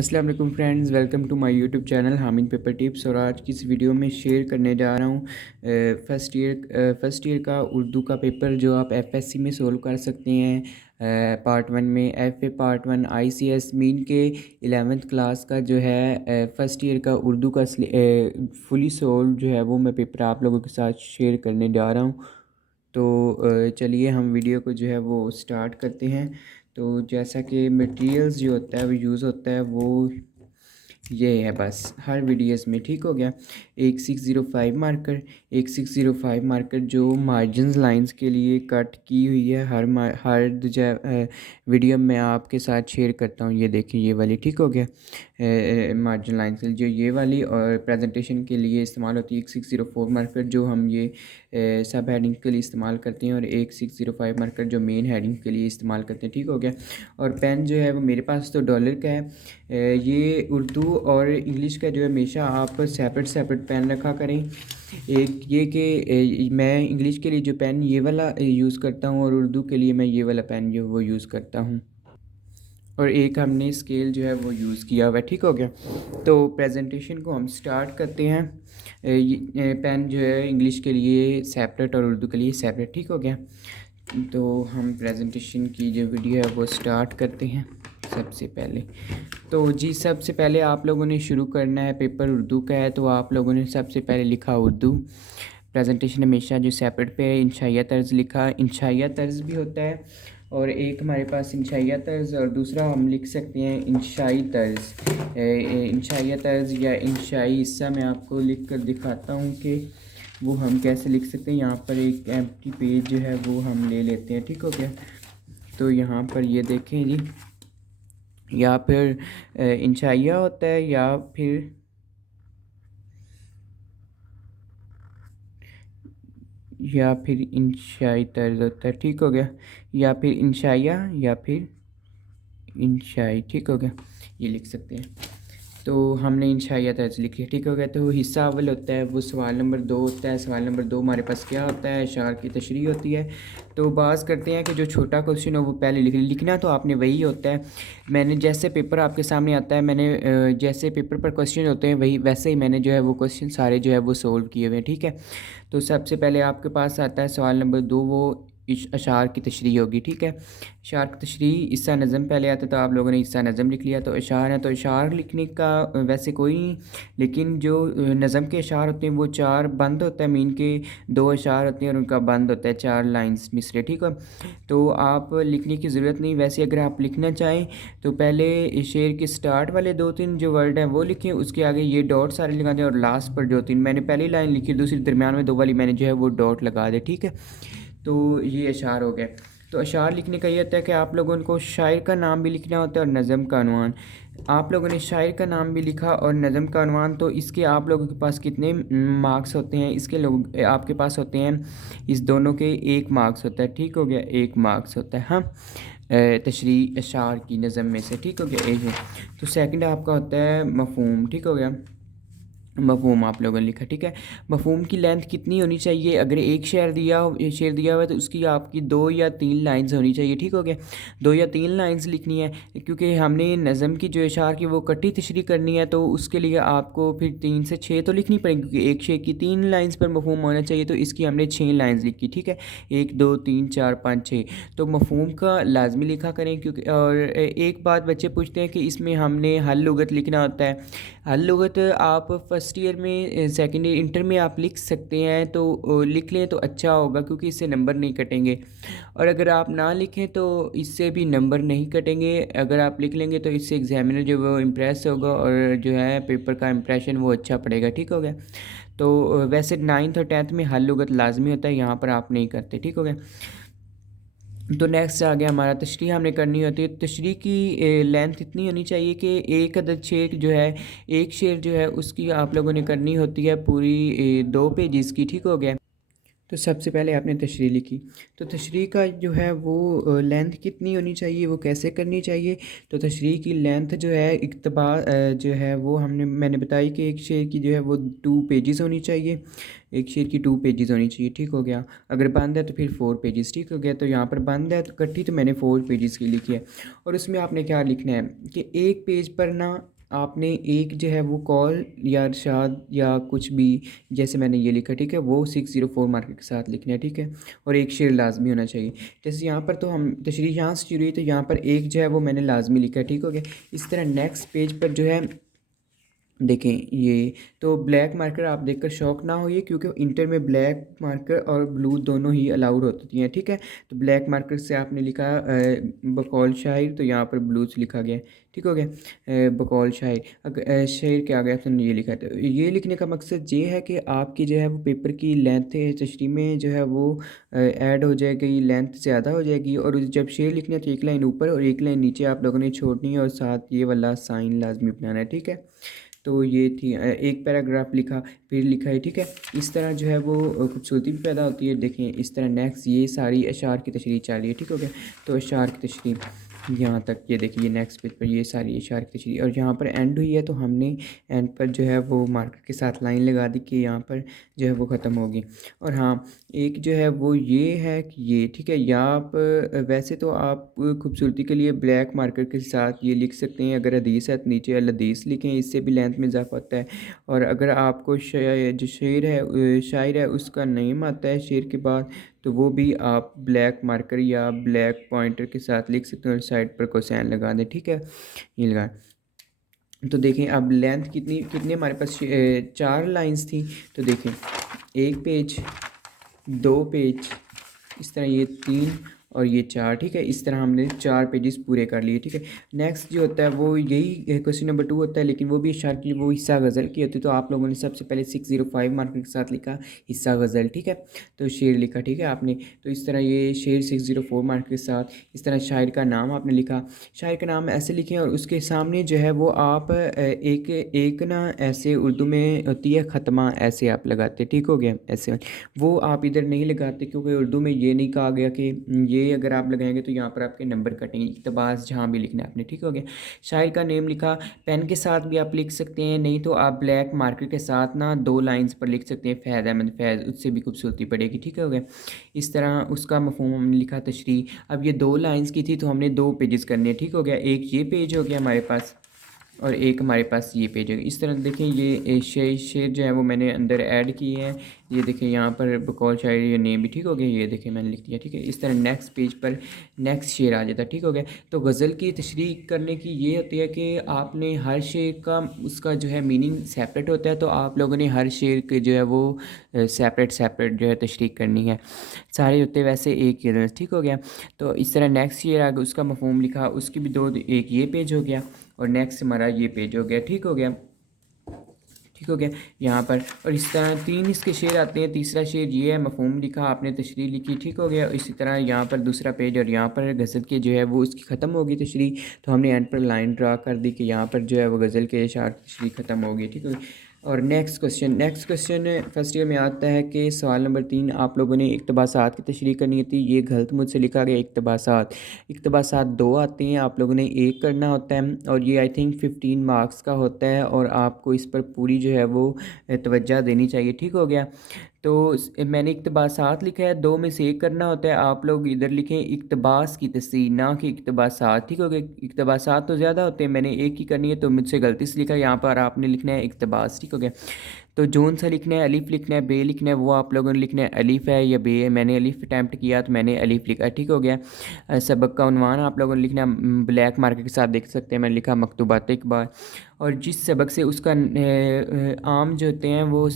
अस्सलाम वालेकुम friends, welcome to my YouTube channel Hamid paper tips. और आज की इस वीडियो में शेयर करने जा रहा हूँ फ़र्स्ट ईयर का उर्दू का पेपर जो आप एफएससी में सोल्व कर सकते हैं। पार्ट 1 में एफए पार्ट 1 आईसीएस मीन के 11th क्लास का जो है फ़र्स्ट ईयर का उर्दू का फुली सोल्व जो है वो मैं पेपर आप लोगों के साथ शेयर करने जा रहा हूँ। तो चलिए हम वीडियो को जो है वो स्टार्ट करते हैं। तो जैसा कि मटेरियल्स जो होता है वो यूज़ होता है वो ये है बस हर वीडियोस में, ठीक हो गया। 1605 मार्कर जो मार्जिन लाइंस के लिए कट की हुई है हर वीडियो में आपके साथ शेयर करता हूँ। ये देखिए ये वाली, ठीक हो गया। मार्जिन लाइंस जो ये वाली और प्रेजेंटेशन के लिए इस्तेमाल होती है। 1604 मार्कर जो हम ये सब हेडिंग के लिए इस्तेमाल करते हैं और 1605 मार्कर जो मेन हेडिंग के लिए इस्तेमाल करते हैं, ठीक हो गया। और पेन जो है वो मेरे पास तो डॉलर का है। ये उर्दू और इंग्लिश का जो है हमेशा आप सेपरेट पेन रखा करें। एक ये कि मैं इंग्लिश के लिए जो पेन ये वाला यूज़ करता हूँ और उर्दू के लिए मैं ये वाला पेन जो वो यूज़ करता हूँ। और एक हमने स्केल जो है वो यूज़ किया हुआ है, ठीक हो गया। तो प्रेजेंटेशन को हम स्टार्ट करते हैं। पेन जो है इंग्लिश के लिए सेपरेट और उर्दू के लिए सेपरेट, ठीक हो गया। तो हम प्रेजेंटेशन की जो वीडियो है वो स्टार्ट करते हैं। सबसे पहले तो जी सबसे पहले आप लोगों ने शुरू करना है, पेपर उर्दू का है तो आप लोगों ने सबसे पहले लिखा उर्दू। प्रेजेंटेशन हमेशा जो सेपरेट पे इंशाइया तर्ज लिखा, इंशाइया तर्ज भी होता है और एक हमारे पास इंशाइया तर्ज और दूसरा हम लिख सकते हैं इंशाई तर्ज। इंशाइया तर्ज या इंशाई हिस्सा मैं आपको लिख कर दिखाता हूँ कि वो हम कैसे लिख सकते हैं। यहाँ पर एक एम्प्टी पेज जो है वो हम ले लेते हैं, ठीक हो गया। तो यहाँ पर ये देखें जी, या फिर इंशाइया होता है या फिर इंशाई तर्ज होता है, ठीक हो गया। या फिर इंशाइया या फिर इंशाई, ठीक हो गया, ये लिख सकते हैं। तो हमने इंशाइया तर्ज लिख लिया, ठीक हो गया। तो हिस्सा अव्वल होता है वो सवाल नंबर 2 होता है। सवाल नंबर 2 हमारे पास क्या होता है, इशार की तशरीह होती है। तो बात करते हैं कि जो छोटा क्वेश्चन हो वो पहले लिखना तो आपने वही होता है। मैंने जैसे पेपर आपके सामने आता है, मैंने जैसे पेपर पर क्वेश्चन होते हैं वही वैसे ही मैंने जो है वो क्वेश्चन सारे जो है वो सोल्व किए हुए हैं, ठीक है। तो सबसे पहले आपके पास आता है सवाल नंबर 2, वो अशार की तशरीह होगी, ठीक है। इशार की तशरीह इस्सा नज़म पहले आता तो आप लोगों ने इस्सा नज़म लिख लिया। तो इशार है तो इशार लिखने का वैसे कोई नहीं, लेकिन जो नज़म के इशार होते हैं वो 4 बंद होता है, मीन के 2 इशार होते हैं और उनका बंद होता है 4 लाइंस मिसरे, ठीक है। तो आप लिखने की ज़रूरत नहीं। वैसे अगर आप लिखना चाहें तो पहले शेर के स्टार्ट वाले 2-3 जो वर्ड हैं वो लिखें, उसके आगे ये डॉट सारे लगा दें और लास्ट पर जो 3 मैंने पहली लाइन लिखी दूसरी दरमियान में 2 वाली मैंने जो है वो डॉट लगा दे, ठीक है। तो ये अशार हो गया। तो अशार लिखने का ये होता है कि आप लोगों को शायर का नाम भी लिखना होता है और नज़म का अनवान। आप लोगों ने शायर का नाम भी लिखा और नज़म का अनवान, तो इसके आप लोगों के पास कितने मार्क्स होते हैं? इसके लोग आपके पास होते हैं इस दोनों के 1 मार्क्स होता है, ठीक हो गया, 1 मार्क्स होता है। हाँ, तशरीह अशार की नज़म में से, ठीक हो गया, एक है। तो सेकंड आपका होता है मफ़हूम, ठीक हो गया। मफ़हूम आप लोगों ने लिखा, ठीक है। मफ़हूम की लेंथ कितनी होनी चाहिए? अगर एक शेर दिया हुआ है तो उसकी आपकी 2 या 3 लाइन्स होनी चाहिए, ठीक हो गया। 2 या 3 लाइन्स लिखनी है क्योंकि हमने नज़म की जो इशार की वो कटी तशरीह करनी है, तो उसके लिए आपको फिर 3 से 6 तो लिखनी पड़ेगी क्योंकि एक शेर की 3 लाइन्स पर मफ़हूम होना चाहिए। तो इसकी हमने 6 लाइन्स लिखी, ठीक है। 1 2 3 4 5 6। तो मफ़हूम का लाजमी लिखा करें क्योंकि और एक बात बच्चे पूछते हैं कि इसमें हमने हल लुगत लिखना होता है। हल लुगत आप फर्स्ट ईयर में सेकंड ईयर इंटर में आप लिख सकते हैं, तो लिख लें तो अच्छा होगा क्योंकि इससे नंबर नहीं कटेंगे। और अगर आप ना लिखें तो इससे भी नंबर नहीं कटेंगे। अगर आप लिख लेंगे तो इससे एग्जामिनर जो वो इम्प्रेस होगा और जो है पेपर का इम्प्रेशन वो अच्छा पड़ेगा, ठीक हो गया। तो वैसे 9th और 10th में हल लुगत लाजमी होता है, यहाँ पर आप नहीं करते, ठीक हो गया। तो नेक्स्ट आ गया हमारा तशरीह हमने करनी होती है। तशरीह की लेंथ इतनी होनी चाहिए कि एक अदद शेर जो है, एक शेर जो है उसकी आप लोगों ने करनी होती है पूरी 2 पेजेस की, ठीक हो गया। تو سب سے پہلے آپ نے تشریح لکھی، تو تشریح کا جو ہے وہ لینتھ کتنی ہونی چاہیے، وہ کیسے کرنی چاہیے؟ تو تشریح کی لینتھ جو ہے اقتباس جو ہے وہ میں نے بتائی کہ ایک شعر کی جو ہے وہ 2 پیجز ہونی چاہیے، ایک شعر کی 2 پیجز ہونی چاہیے، ٹھیک ہو گیا۔ اگر بند ہے تو پھر 4 پیجز، ٹھیک ہو گیا۔ تو یہاں پر بند ہے تو کٹی، تو میں نے 4 پیجز کی لکھی ہے۔ اور اس میں آپ نے کیا لکھنا ہے کہ ایک پیج پر نا آپ نے ایک جو ہے وہ کال یا ارشاد یا کچھ بھی، جیسے میں نے یہ لکھا، ٹھیک ہے، وہ 604 مارکر کے ساتھ لکھنا ہے، ٹھیک ہے، اور ایک شعر لازمی ہونا چاہیے۔ جیسے یہاں پر تو ہم تشریح یہاں سے شروع ہوئی، تو یہاں پر ایک جو ہے وہ میں نے لازمی لکھا ہے، ٹھیک ہو گیا۔ اس طرح نیکسٹ پیج پر جو ہے دیکھیں یہ تو بلیک مارکر آپ دیکھ کر شوق نہ ہوئیے، کیونکہ انٹر میں بلیک مارکر اور بلو دونوں ہی الاؤڈ ہوتی ہیں، ٹھیک ہے۔ تو بلیک مارکر سے آپ نے لکھا بقول شاعر، تو یہاں پر بلو سے لکھا گیا، ٹھیک ہو گیا، بقول شاعر۔ اگر شعر کے آگے آپ نے یہ لکھا ہے، تو یہ لکھنے کا مقصد یہ ہے کہ آپ کی جو ہے وہ پیپر کی لینتھ تشریح میں جو ہے وہ ایڈ ہو جائے گی، لینتھ زیادہ ہو جائے گی، اور جب شعر لکھنا ہے تو ایک لائن اوپر اور ایک لائن نیچے آپ لوگوں نے چھوڑنی ہے، اور ساتھ یہ والا سائن لازمی بنانا ہے، ٹھیک ہے۔ تو یہ تھی ایک پیراگراف لکھا، پھر لکھا ہے، ٹھیک ہے۔ اس طرح جو ہے وہ خوبصورتی بھی پیدا ہوتی ہے۔ دیکھیں اس طرح نیکسٹ یہ ساری اشعار کی تشریح چاہ رہی ہے، ٹھیک ہو گیا۔ تو اشعار کی تشریح یہاں تک، یہ دیکھیے نیکسٹ پیج پر یہ ساری اشعار کی تشریح، اور یہاں پر اینڈ ہوئی ہے تو ہم نے اینڈ پر جو ہے وہ مارکر کے ساتھ لائن لگا دی کہ یہاں پر جو ہے وہ ختم ہوگی۔ اور ہاں ایک جو ہے وہ یہ ہے کہ یہ ٹھیک ہے، یا آپ ویسے تو آپ خوبصورتی کے لیے بلیک مارکر کے ساتھ یہ لکھ سکتے ہیں، اگر حدیث ہے تو نیچے الحدیث لکھیں، اس سے بھی لینتھ میں اضافہ ہوتا ہے۔ اور اگر آپ کو جو شعر ہے شاعر ہے اس کا نیم آتا ہے شعر کے بعد، تو وہ بھی آپ بلیک مارکر یا بلیک پوائنٹر کے ساتھ لکھ سکتے ہیں، اور سائڈ پر کوسین لگا دیں، ٹھیک ہے، یہ لگا۔ تو دیکھیں اب لینتھ کتنی ہمارے پاس 4 لائنز تھیں، تو دیکھیں ایک پیج، 2 پیج، اس طرح یہ 3 اور یہ 4، ٹھیک ہے۔ اس طرح ہم نے 4 پیجز پورے کر لیے، ٹھیک ہے۔ نیکسٹ جو ہوتا ہے وہ یہی کویسچن نمبر 2 ہوتا ہے، لیکن وہ بھی اشعار کی وہ حصہ غزل کی ہوتی ہے، تو آپ لوگوں نے سب سے پہلے 605 مارکر کے ساتھ لکھا حصہ غزل، ٹھیک ہے، تو شعر لکھا، ٹھیک ہے آپ نے۔ تو اس طرح یہ شعر 604 مارکر کے ساتھ، اس طرح شاعر کا نام آپ نے لکھا، شاعر کا نام ایسے لکھیں، اور اس کے سامنے جو ہے وہ آپ ایک نا ایسے اردو میں ہوتی ہے ختمہ، ایسے آپ لگاتے، ٹھیک ہو گیا، ایسے وہ آپ ادھر نہیں لگاتے، کیونکہ اردو میں یہ نہیں کہا گیا کہ یہ اگر آپ لگائیں گے تو یہاں پر آپ کے نمبر کٹیں گے، اقتباس جہاں بھی لکھنا ہے آپ نے، ٹھیک ہو گیا۔ شاعر کا نیم لکھا، پین کے ساتھ بھی آپ لکھ سکتے ہیں، نہیں تو آپ بلیک مارکر کے ساتھ نا 2 لائنز پر لکھ سکتے ہیں، فیض احمد فیض، اس سے بھی خوبصورتی پڑے گی، ٹھیک ہو گیا۔ اس طرح اس کا مفہوم ہم نے لکھا تشریح، اب یہ 2 لائنز کی تھی تو ہم نے 2 پیجز کرنے، ٹھیک ہو گیا، ایک یہ پیج ہو گیا ہمارے پاس اور ایک ہمارے پاس یہ پیج ہے۔ اس طرح دیکھیں یہ شعر جو ہے وہ میں نے اندر ایڈ کیے ہیں، یہ دیکھیں یہاں پر بقول شاعر یہ نیم بھی، ٹھیک ہو گیا، یہ دیکھیں میں نے لکھ دیا، ٹھیک ہے۔ اس طرح نیکسٹ پیج پر نیکسٹ شعر آ جاتا ہے، ٹھیک ہو گیا۔ تو غزل کی تشریح کرنے کی یہ ہوتی ہے کہ آپ نے ہر شعر کا اس کا جو ہے میننگ سیپریٹ ہوتا ہے، تو آپ لوگوں نے ہر شعر کے جو ہے وہ سیپریٹ جو ہے تشریح کرنی ہے، سارے ہوتے ویسے ایک ہی، ٹھیک ہو گیا۔ تو اس طرح نیکسٹ شعر آ گیا، اس کا مفہوم لکھا، اس کی بھی 2، ایک یہ پیج ہو گیا اور نیکسٹ ہمارا یہ پیج ہو گیا، ٹھیک ہو گیا، ٹھیک ہو گیا یہاں پر۔ اور اس طرح 3 اس کے شعر آتے ہیں، تیسرا شعر یہ ہے، مفہوم لکھا آپ نے، تشریح لکھی، ٹھیک ہو گیا۔ اسی طرح یہاں پر دوسرا پیج، اور یہاں پر غزل کے جو ہے وہ اس کی ختم ہوگی تشریح، تو ہم نے اینڈ پر لائن ڈرا کر دی کہ یہاں پر جو ہے وہ غزل کے اشعار کی تشریح ختم ہوگی، ٹھیک ہے۔ اور نیکسٹ کوسچن فرسٹ ایئر میں آتا ہے کہ سوال نمبر 3 آپ لوگوں نے اقتباسات کی تشریح کرنی تھی، یہ غلط مجھ سے لکھا گیا، اقتباسات 2 آتے ہیں، آپ لوگوں نے 1 کرنا ہوتا ہے، اور یہ آئی تھنک 15 مارکس کا ہوتا ہے، اور آپ کو اس پر پوری جو ہے وہ توجہ دینی چاہیے، ٹھیک ہو گیا۔ تو میں نے اقتباسات لکھا ہے، 2 میں سے 1 کرنا ہوتا ہے، آپ لوگ ادھر لکھیں اقتباس کی تصحیح، نہ کہ اقتباسات، ٹھیک ہو گیا۔ اقتباسات تو زیادہ ہوتے ہیں، میں نے 1 ہی کرنی ہے، تو مجھ سے غلطی سے لکھا، یہاں پر آپ نے لکھنا ہے اقتباس، ٹھیک ہو گیا۔ تو جون سا لکھنا ہے، الف لکھنا ہے، بے لکھنا ہے، وہ آپ لوگوں نے لکھنا ہے الف ہے یا بے ہے، میں نے الف اٹیمپٹ کیا تو میں نے الف لکھا، ٹھیک ہو گیا۔ سبق کا عنوان آپ لوگوں نے لکھنا ہے، بلیک مارکر کے ساتھ دیکھ سکتے ہیں، میں نے لکھا مکتوبات اقبال، اور جس سبق سے اس کا عام جو ہوتے ہیں وہ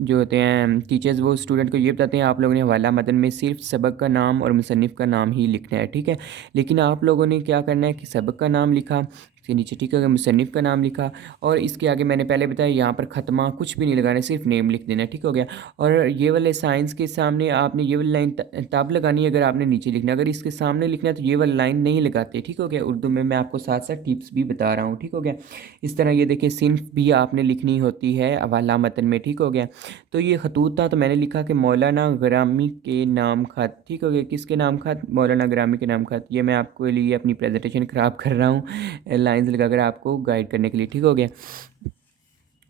جو ہوتے ہیں ٹیچرز، وہ اسٹوڈنٹ کو یہ بتاتے ہیں آپ لوگوں نے حوالہ متن میں صرف سبق کا نام اور مصنف کا نام ہی لکھنا ہے، ٹھیک ہے۔ لیکن آپ لوگوں نے کیا کرنا ہے کہ سبق کا نام لکھا، इसके नीचे, ठीक हो गया। मुसन्निफ़ का नाम लिखा और इसके आगे मैंने पहले बताया यहाँ पर ख़त्मा कुछ भी नहीं लगाना, सिर्फ नेम लिख देना, ठीक हो गया। और ये वाले साइंस के सामने आपने ये वाली लाइन तब लगानी है अगर आपने नीचे लिखना, अगर इसके सामने लिखना है तो ये वाली लाइन नहीं लगाते, ठीक हो गया। उर्दू में मैं आपको साथ साथ टिप्स भी बता रहा हूँ, ठीक हो गया। इस तरह ये देखिए सिन्फ भी आपने लिखनी होती है हवाला मतन में, ठीक हो गया। तो ये खतूत था तो मैंने लिखा कि मौलाना ग्रामी के नाम खत, ठीक हो गया। किसके नाम खत? मौलाना ग्रामी के नाम खत। ये मैं आपके लिए अपनी प्रेजेंटेशन ख़राब कर रहा हूँ लाइंस लगाकर आपको गाइड करने के लिए, ठीक हो गया।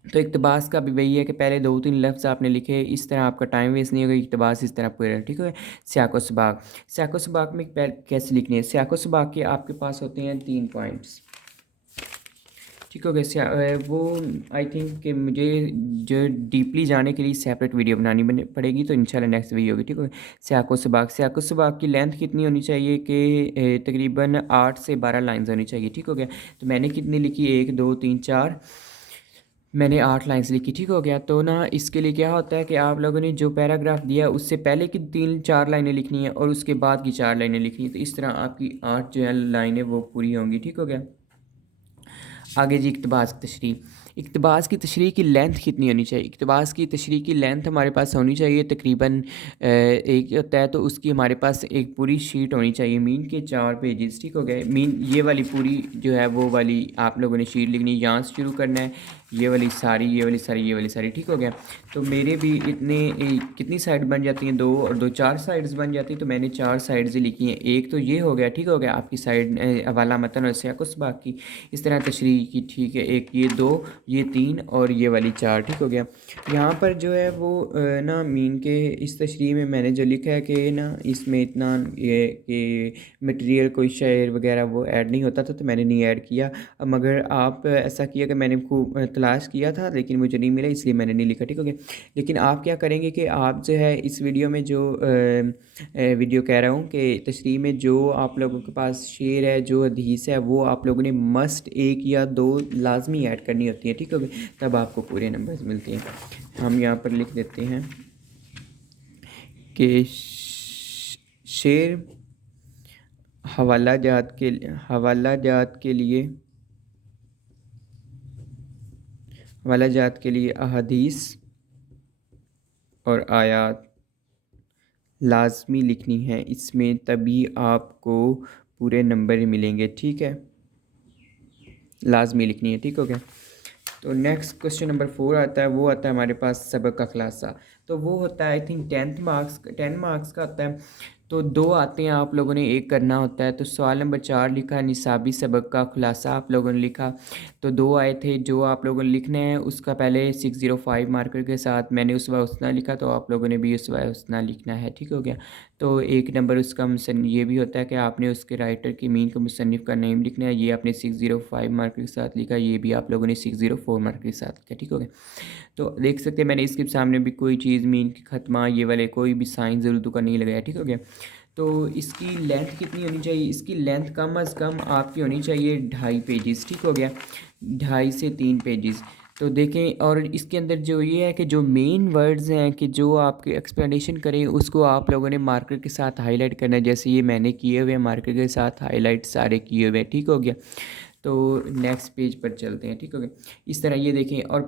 तो इक़्तिबास का भी वही है कि पहले 2-3 लफ्ज़ आपने लिखे, इस तरह आपका टाइम वेस्ट नहीं होगा, इक़्तिबास इस तरह पूरा, ठीक है। सियाक़ व सबaq, सियाक़ व सबaq में कैसे लिखनी है? सियाक़ व सबaq के आपके पास होते हैं 3 पॉइंट्स, ठीक हो गया। वो आई थिंक कि मुझे जो डीपली जाने के लिए सेपरेट वीडियो बनानी पड़ेगी, तो इंशाल्लाह नेक्स्ट वीडियो होगी, ठीक है। सियाक़ व सबaq, सियाक़ व सबaq की लेंथ कितनी होनी चाहिए कि तकरीबन 8 से 12 लाइन्स होनी चाहिए, ठीक हो गया। तो मैंने कितनी लिखी? 1 2 3 4, मैंने 8 लाइन्स लिखी, ठीक हो गया। तो ना इसके लिए क्या होता है कि आप लोगों ने जो पैराग्राफ दिया उससे पहले की 3-4 लाइनें लिखनी है और उसके बाद की 4 लाइनें लिखनी है, तो इस तरह आपकी 8 जो है लाइनें वो पूरी होंगी, ठीक हो गया। आगे जी इक़्तिबास की तशरीह, इक़्तिबास की तशरीह की लेंथ कितनी होनी चाहिए? इक़्तिबास की तशरीह की लेंथ हमारे पास होनी चाहिए तकरीबन एक होता है तो उसकी हमारे पास एक पूरी शीट होनी चाहिए, मीन के 4 पेजेस, ठीक हो गए। मीन ये वाली पूरी जो है वो वाली आप लोगों ने शीट लिखनी है, यहाँ से शुरू करना है, ये वाली सारी, ये वाली सारी, ये वाली सारी, ठीक हो गया। तो मेरे भी इतने कितनी साइड बन जाती हैं? 2 और 2 4 साइड्स बन जाती हैं, तो मैंने 4 साइड्स ही लिखी हैं। एक तो ये हो गया, ठीक हो गया, आपकी साइड हवाला मतन और सियाक़ व सबaq की इस तरह तशरीह की, ठीक है। एक ये 2, ये 3 और ये वाली 4, ठीक हो गया। यहाँ पर जो है वो ना मीन के इस तशरीह में मैंने जो लिखा है कि ना इसमें इतना ये कि मटेरियल कोई शेयर वगैरह वो ऐड नहीं होता था, तो मैंने नहीं ऐड किया। अब मगर आप ऐसा किया कि मैंने खूब तलाश किया था लेकिन मुझे नहीं मिला, इसलिए मैंने नहीं लिखा, ठीक हो गया। लेकिन आप क्या करेंगे कि आप जो है इस वीडियो में जो वीडियो कह रहा हूँ कि तशरीह में जो आप लोगों के पास शेर है, जो हदीस है, वो आप लोगों ने मस्ट 1 या 2 लाजमी ऐड करनी होती है, ठीक हो गया, तब आपको पूरे नंबर्स मिलते हैं। हम यहाँ पर लिख देते हैं कि शेर हवाला जात के लिए हवाला जात के लिए अहादीस और आयात लाजमी लिखनी है, इसमें तभी आपको पूरे नंबर मिलेंगे, ठीक है। लाजमी लिखनी है, ठीक हो गया। तो नेक्स्ट क्वेश्चन नंबर 4 आता है, वो आता है हमारे पास सबक का खुलासा। तो वो होता है आई थिंक 10 मार्क्स का होता है। तो 2 आते हैं, आप लोगों ने एक करना होता है। तो सवाल नंबर 4 लिखा निसाबी सबक का खुलासा आप लोगों ने लिखा। तो 2 आए थे, जो आप लोगों ने लिखने हैं उसका पहले 605 मार्कर के साथ मैंने उसवा हुस्ना लिखा, तो आप लोगों ने भी उसवा हुस्ना लिखना है, ठीक हो गया। तो 1 नंबर उसका ये भी होता है कि आपने उसके राइटर की मीन को मुसन्निफ़ का नेम लिखना है, ये आपने 605 मार्कर के साथ लिखा, ये भी आप लोगों ने 604 मार्कर के साथ लिखा, ठीक हो गया। तो देख सकते हैं मैंने इसके सामने भी कोई चीज़ मीन की ख़त्मा ये वाले कोई भी साइन उर्दू का नहीं लगाया, ठीक हो गया। तो इसकी लेंथ कितनी होनी चाहिए? इसकी लेंथ कम अज़ कम आपकी होनी चाहिए 2.5 पेजेस, ठीक हो गया, 2.5 से 3 पेजेस। तो देखें, और इसके अंदर जो ये है कि जो मेन वर्ड्स हैं कि जो आपके एक्सप्लेनेशन करें उसको आप लोगों ने मार्कर के साथ हाईलाइट करना है, जैसे ये मैंने किए हुए मार्कर के साथ हाईलाइट सारे किए हुए, ठीक हो गया। तो नेक्स्ट पेज पर चलते हैं, ठीक हो गया। इस तरह ये देखें, और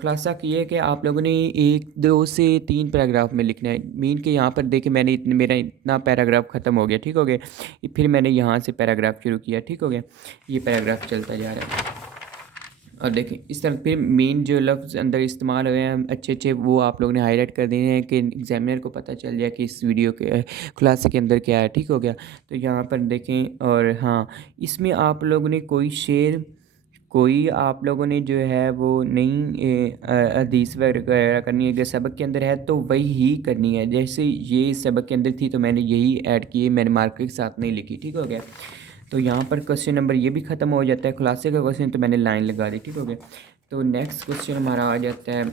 खुलासा किया है कि आप लोगों ने 1 2 से 3 पैराग्राफ में लिखना है। मीन के यहाँ पर देखें मैंने मेरा इतना पैराग्राफ ख़त्म हो गया, ठीक हो गया। फिर मैंने यहाँ से पैराग्राफ शुरू किया, ठीक हो गया। ये पैराग्राफ चलता जा रहा है और देखें इस तरह फिर मेन जो लफ्ज़ अंदर इस्तेमाल हुए हैं अच्छे वो आप लोगों ने हाईलाइट कर देने हैं कि एग्जामिनर को पता चल जाए कि इस वीडियो के खुलासे के अंदर क्या है, ठीक हो गया। तो यहाँ पर देखें, और हाँ इसमें आप लोगों ने कोई आप लोगों ने जो है वो नई हदीस वगैरह करनी है, अगर सबक के अंदर है तो वही ही करनी है। जैसे ये सबक के अंदर थी तो मैंने यही ऐड किए, मैंने मार्कर के साथ नहीं लिखी, ठीक हो गया। तो यहाँ पर क्वेश्चन नंबर ये भी ख़त्म हो जाता है, खुलासे का क्वेश्चन तो मैंने लाइन लगा दी, ठीक हो गया। तो नेक्स्ट क्वेश्चन हमारा आ जाता है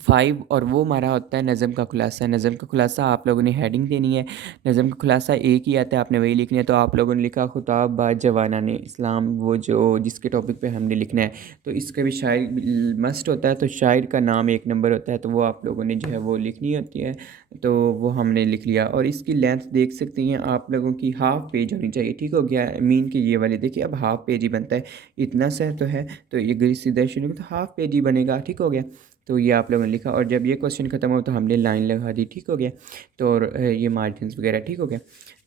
5 और वो हमारा होता है नज़म का खुलासा। नज़म का खुलासा आप लोगों ने हेडिंग देनी है। नज़म का खुलासा एक ही आता है, आपने वही लिखना है। तो आप लोगों ने लिखा खुताब बा जवानान इस्लाम, वो जो जिसके टॉपिक पे हमने लिखना है, तो इसका भी शायर मस्ट होता है। तो शायर का नाम एक नंबर होता है, तो वो आप लोगों ने जो है वो लिखनी होती है। तो वो हमने लिख लिया। और इसकी लेंथ देख सकती हैं आप लोगों की, हाफ़ पेज होनी चाहिए। ठीक हो गया। मीन की ये वाली देखिए, अब हाफ़ पेज ही बनता है, इतना सा तो है। तो ये सीधा शुरू तो हाफ़ पेज ही बनेगा। ठीक हो गया। तो ये आप लोगों ने लिखा। और जब ये क्वेश्चन ख़त्म हो तो हमने लाइन लगा दी। ठीक हो गया। तो और ये मार्जिन्स वगैरह। ठीक हो गया।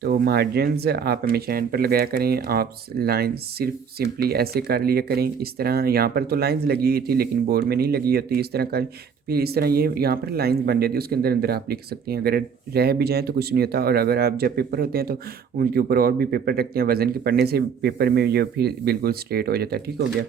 तो मार्जिन्स आप हमेशा एंड पर लगाया करें। आप लाइन सिर्फ सिंपली ऐसे कर लिया करें इस तरह। यहाँ पर तो लाइंस लगी हुई थी लेकिन बोर्ड में नहीं लगी होती, इस तरह कर फिर इस तरह ये यहाँ पर लाइंस बन जाती है, उसके अंदर अंदर आप लिख सकते हैं। अगर रह भी जाए तो कुछ नहीं होता। और अगर आप जब पेपर होते हैं तो उनके ऊपर और भी पेपर रखते हैं, वज़न के पढ़ने से पेपर में ये फिर बिल्कुल स्ट्रेट हो जाता है। ठीक हो गया।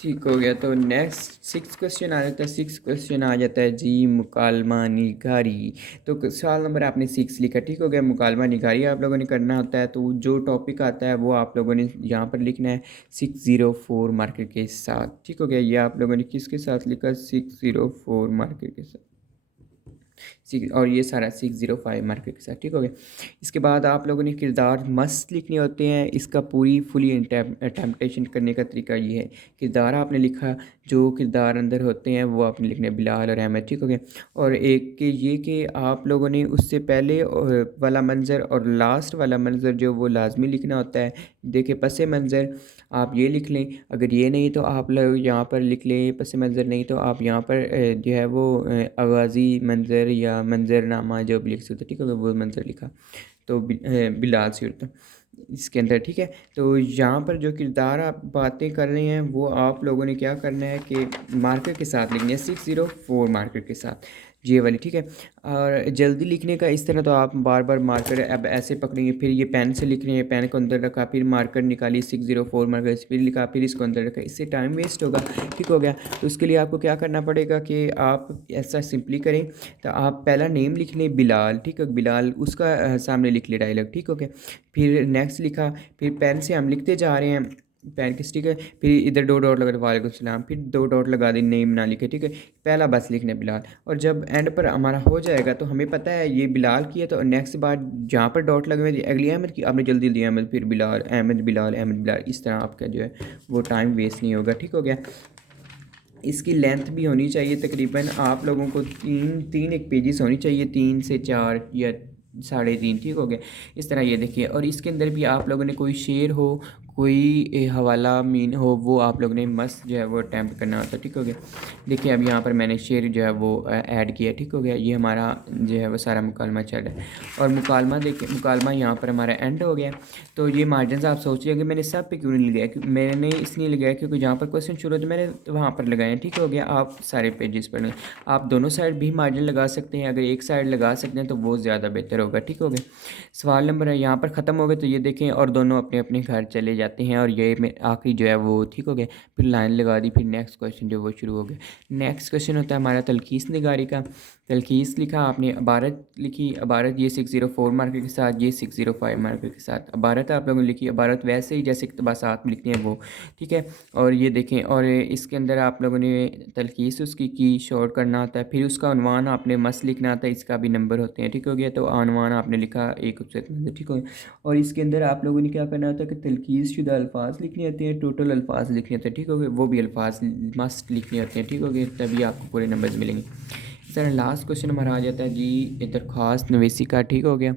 ठीक हो गया। तो नेक्स्ट 6 क्वेश्चन आ जाता है। 6 क्वेश्चन आ जाता है जी, मुकालमा निगारी। तो सवाल नंबर आपने 6 लिखा। ठीक हो गया। मुकालमा निगारी आप लोगों ने करना होता है। तो जो टॉपिक आता है वो आप लोगों ने यहाँ पर लिखना है 604 मार्कर के साथ। ठीक हो गया। ये आप लोगों ने किसके साथ लिखा? 604 मार्कर के साथ। और ये सारा 605 मार्कर के साथ। ठीक हो गया। इसके बाद आप लोगों ने किरदार मस्त लिखने होते हैं। इसका पूरी फुली अटैम्प्टेशन करने का तरीका ये है। किरदार आपने लिखा, जो किरदार अंदर होते हैं वो आपने लिखने, बिलाल और अहमद। ठीक हो गया। और एक कि ये कि आप लोगों ने उससे पहले वाला मंज़र और लास्ट वाला मंज़र जो वो लाजमी लिखना होता है। देखिए पस मंज़र आप ये लिख लें, अगर ये नहीं तो आप लोग यहाँ पर लिख लें। पस मंज़र नहीं तो आप यहाँ पर जो है वो आगाज़ी मंज़र या मंज़रनामा जो भी लिख सकते। ठीक है। वो मंज़र लिखा तो बिलाल से तो इसके अंदर। ठीक है। तो यहाँ पर जो किरदार आप बातें कर रहे हैं वो आप लोगों ने क्या करना है कि मार्कर के साथ लिखनी है, 604 मार्कर के साथ, ये वाली। ठीक है। और जल्दी लिखने का इस तरह तो आप बार बार मार्कर अब ऐसे पकड़ेंगे, फिर ये पेन से लिख रहे हैं, पेन को अंदर रखा, फिर मार्कर निकाली 604 मार्कर, फिर लिखा, फिर इसको अंदर रखा, इससे टाइम वेस्ट होगा। ठीक हो गया। तो उसके लिए आपको क्या करना पड़ेगा कि आप ऐसा सिंपली करें। तो आप पहला नेम लिख लें बिलाल। ठीक है। बिलाल उसका सामने लिख ले डायलॉग। ठीक हो गया। फिर नेक्स्ट लिखा, फिर पेन से हम लिखते जा रहे हैं, पेन किस। ठीक है। फिर इधर 2 डॉट लगा दे वालेकुम सलाम, फिर 2 डॉट लगा दे, नेम ना लिखे। ठीक है। पहला बस लिखना है बिलाल। और जब एंड पर हमारा हो जाएगा तो हमें पता है ये बिलाल की है, तो नेक्स्ट बार जहाँ पर डॉट लगे हुए अगली अहमद की, आपने जल्दी जल्दी अहमद, फिर बिलाल, अहमद बिलाल, अहमद बिलाल, इस तरह आपका जो है वो टाइम वेस्ट नहीं होगा। ठीक हो गया। इसकी लेंथ भी होनी चाहिए तकरीबन आप लोगों को तीन एक पेजेस होनी चाहिए, 3 से 4 या 3.5। ठीक हो गया। इस तरह ये देखिए। और इसके अंदर भी आप लोगों ने कोई शेर हो, कोई हवाला मीन हो, वो आप लोगों ने मस्त जो है वो अटैम्प्ट करना होता है। ठीक हो गया। देखिए अब यहाँ पर मैंने शेर जो है वो ऐड किया। ठीक हो गया। ये हमारा जो है वो सारा मुकालमा चल रहा है। और मुकालमा देखिए, मुकालमा यहाँ पर हमारा एंड हो गया। तो ये मार्जिन आप सोचिए कि मैंने सब पे क्यों नहीं लगाया, क्योंकि मैंने इसलिए लगाया क्योंकि जहाँ पर क्वेश्चन शुरू हो तो मैंने वहाँ पर लगाए। ठीक हो गया। आप सारे पेजेस पर आप दोनों साइड भी मार्जिन लगा सकते हैं, अगर एक साइड लगा सकते हैं तो वो ज़्यादा बेहतर होगा। ठीक हो गया। सवाल नंबर यहाँ पर ख़त्म हो गए। तो ये देखें, और दोनों अपने अपने घर चले जाते हैं। और ये में आखिरी जो है वो ठीक हो गया। फिर लाइन लगा दी, फिर नेक्स्ट क्वेश्चन जो वो शुरू हो गया। नेक्स्ट क्वेश्चन होता है हमारा तलखीस निगारी का। तलखीस लिखा आपने, अबारत लिखी। अबारत ये 604 मार्कर के साथ, ये 605 मार्कर के साथ। अबारत आप लोगों ने लिखी। अबारत वैसे ही जैसे इक़्तिबासात में लिखते हैं वो। ठीक है। और ये देखें, और इसके अंदर आप लोगों ने तलखीस उसकी की शॉर्ट करना होता है, फिर उसका उन्वान आपने मस्त लिखना आता है, इसका भी नंबर होते हैं। ठीक हो गया। तो उन्वान आपने लिखा एक उपसर्ग। ठीक हो गया। और इसके अंदर आप लोगों ने क्या करना होता है कि तलखीस शुदा अल्फाज लिखने होते हैं, टोटल अल्फाज लिखने होते हैं। ठीक हो गया। वो भी अल्फाज मस्ट लिखने होते हैं। ठीक हो गया। तभी आपको पूरे नंबर मिलेंगे। सर लास्ट क्वेश्चन हमारा आ जाता है जी दरख्वास्त नवीसी का। ठीक हो गया।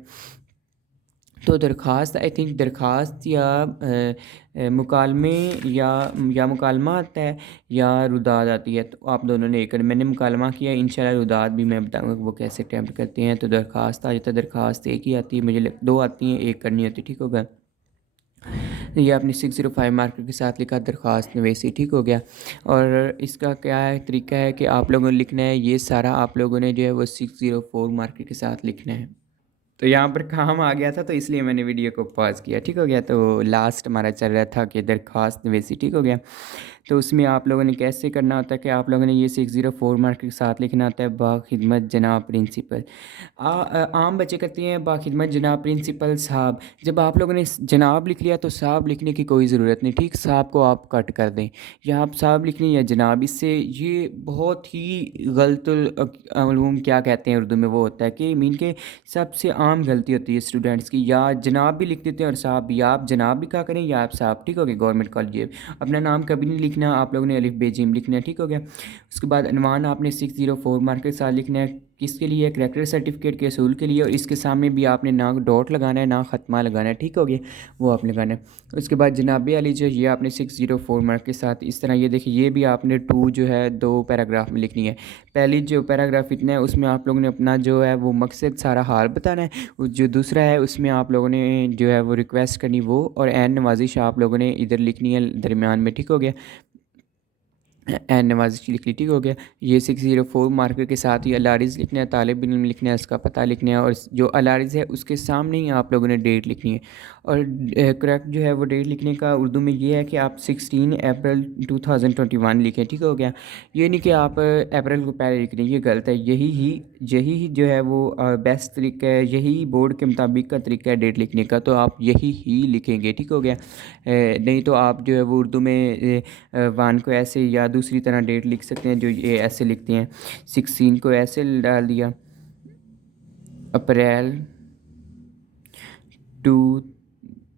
तो दरख्वास्त, आई थिंक दरख्वास्त या मुकालमे या मुकालमा आता है या रुदाद आती है। तो आप दोनों ने एक, मैंने मुकालमा किया, इंशाल्लाह रुदाद भी मैं बताऊंगा वो कैसे अटैम्प्ट करते हैं। तो दरख्वास्त आ जाता है। दरख्वास्त एक ही आती है, मुझे 2 आती हैं, एक करनी होती है। ठीक होगा। ये आपने 605 मार्कर के साथ लिखा दरख्वास्त नवीसी। ठीक हो गया। और इसका क्या है तरीका है कि आप लोगों ने लिखना है, ये सारा आप लोगों ने जो है वो 604 मार्कर के साथ लिखना है। तो यहाँ पर काम आ गया था तो इसलिए मैंने वीडियो को पॉज किया। ठीक हो गया। तो लास्ट हमारा चल रहा था कि दरख्वास्त नवीसी। ठीक हो गया। تو اس میں آپ لوگوں نے کیسے کرنا ہوتا ہے کہ آپ لوگوں نے یہ 604 مارک کے ساتھ لکھنا ہوتا ہے باخدمت جناب پرنسپل۔ عام بچے کرتے ہیں باخدمت جناب پرنسپل صاحب، جب آپ لوگوں نے جناب لکھ لیا تو صاحب لکھنے کی کوئی ضرورت نہیں، ٹھیک، صاحب کو آپ کٹ کر دیں، یا آپ صاحب لکھ لیں یا جناب۔ اس سے یہ بہت ہی غلط علوم کیا کہتے ہیں اردو میں، وہ ہوتا ہے کہ مین کے سب سے عام غلطی ہوتی ہے اسٹوڈنٹس کی، یا جناب بھی لکھ دیتے ہیں اور صاحب بھی، یا آپ جناب بھی کہا کریں یا آپ صاحب، ٹھیک ہو گیا۔ گورنمنٹ کالج اپنا نام کبھی نہیں لکھنا، آپ لوگوں نے الف بے جیم لکھنا ہے، ٹھیک ہو گیا۔ اس کے بعد عنوان آپ نے 604 مارک کے ساتھ لکھنا ہے، کس کے لیے؟ کریکٹر سرٹیفکیٹ کے اصول کے لیے، اور اس کے سامنے بھی آپ نے نہ ڈاٹ لگانا ہے نہ ختمہ لگانا ہے، ٹھیک ہو گیا، وہ آپ لگانا ہے۔ اس کے بعد جناب علی جو یہ آپ نے 604 مارک کے ساتھ اس طرح، یہ دیکھیں یہ بھی آپ نے 2 جو ہے 2 پیراگراف میں لکھنی ہے۔ پہلی جو پیراگراف اتنا ہے اس میں آپ لوگوں نے اپنا جو ہے وہ مقصد سارا حال بتانا ہے، جو دوسرا ہے اس میں آپ لوگوں نے جو ہے وہ ریکویسٹ کرنی وہ، اور عین نوازش آپ لوگوں نے ادھر لکھنی ہے درمیان میں، ٹھیک ہو گیا، این نوازش لکھ لی، ٹھیک ہو گیا۔ یہ 604 مارکر کے ساتھ ہی الارز لکھنا ہے، طالب علم لکھنا ہے، اس کا پتہ لکھنا ہے، اور جو الارز ہے اس کے سامنے ہی آپ لوگوں نے ڈیٹ لکھنی ہے۔ اور کریکٹ جو ہے وہ ڈیٹ لکھنے کا اردو میں یہ ہے کہ آپ 16 اپریل 2021 لکھیں، ٹھیک ہو گیا۔ یہ نہیں کہ آپ اپریل کو پہلے لکھ لیں، یہ غلط ہے، یہی جو ہے وہ بیسٹ طریقہ ہے، یہی بورڈ کے مطابق کا طریقہ ہے ڈیٹ لکھنے کا، تو آپ یہی ہی لکھیں گے، ٹھیک ہو گیا۔ نہیں تو آپ جو ہے وہ اردو میں 1 کو ایسے یا دوسری طرح ڈیٹ لکھ سکتے ہیں، جو یہ ایسے لکھتے ہیں، 16 کو ایسے ڈال دیا، اپریل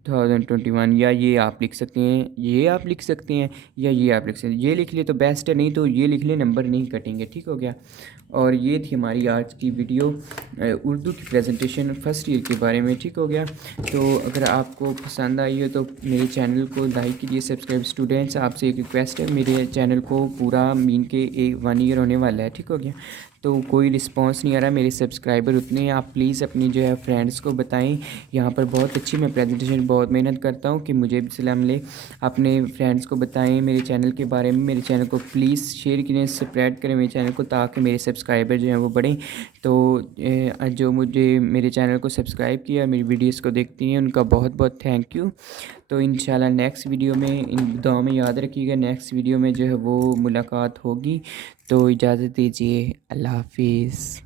2021، یا یہ آپ لکھ سکتے ہیں، یہ آپ لکھ سکتے ہیں، یا یہ آپ لکھ سکتے ہیں، یہ لکھ لیں تو بیسٹ ہے، نہیں تو یہ لکھ لیں، نمبر نہیں کٹیں گے، ٹھیک ہو گیا۔ اور یہ تھی ہماری آج کی ویڈیو اردو کی پریزنٹیشن فرسٹ ایئر کے بارے میں، ٹھیک ہو گیا۔ تو اگر آپ کو پسند آئی ہو تو میرے چینل کو لائک کیجیے، سبسکرائب۔ اسٹوڈنٹس آپ سے ایک ریکویسٹ ہے، میرے چینل کو پورا مین کے 1 ایئر ہونے والا ہے، ٹھیک ہو گیا، تو کوئی رسپانس نہیں آ رہا، میرے سبسکرائبر اتنے ہیں، آپ پلیز اپنی جو ہے فرینڈس کو بتائیں، یہاں پر بہت اچھی میں پریزنٹیشن بہت محنت کرتا ہوں کہ مجھے بھی سلام لے، اپنے فرینڈس کو بتائیں میرے چینل کے بارے میں، میرے چینل کو پلیز شیئر کریں، سپریڈ کریں میرے چینل کو، تاکہ میرے سبسکرائبر جو ہیں وہ بڑھیں۔ تو جو مجھے میرے چینل کو سبسکرائب کیا، میری ویڈیوز کو دیکھتی ہیں، ان کا بہت بہت تھینک یو۔ تو انشاءاللہ نیکسٹ ویڈیو میں ان دعاؤں میں یاد رکھیے گا، نیکسٹ ویڈیو میں جو ہے وہ ملاقات ہوگی، تو اجازت دیجیے، اللہ حافظ۔